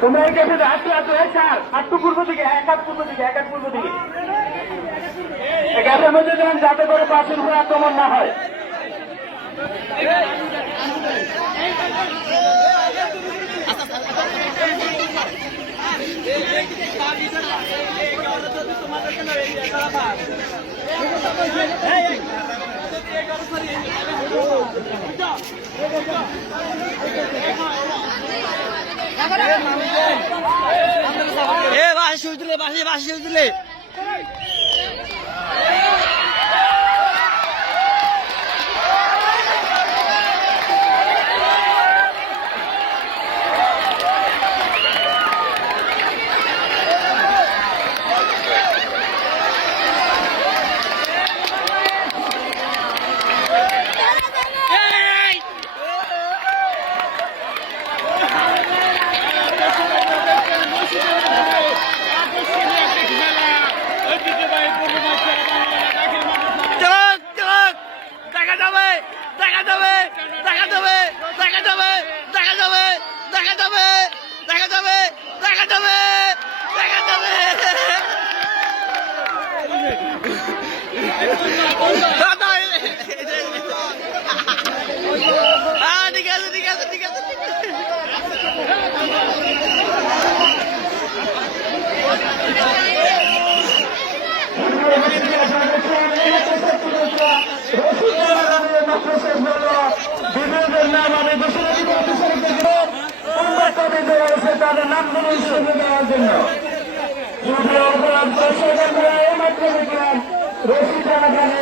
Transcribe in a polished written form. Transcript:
তোমরা এই গেছে আটটু পূর্ব দিকে, এক হাত পূর্ব দিকে, এক হাত পূর্ব দিকে গ্যাসের মধ্যে দেন, যাতে করে পাশের উপর আক্রমণ না হয়। বাসি দিলে বাসি দিলে তাদের নামগুলো দেওয়ার জন্য রশি টানাখানে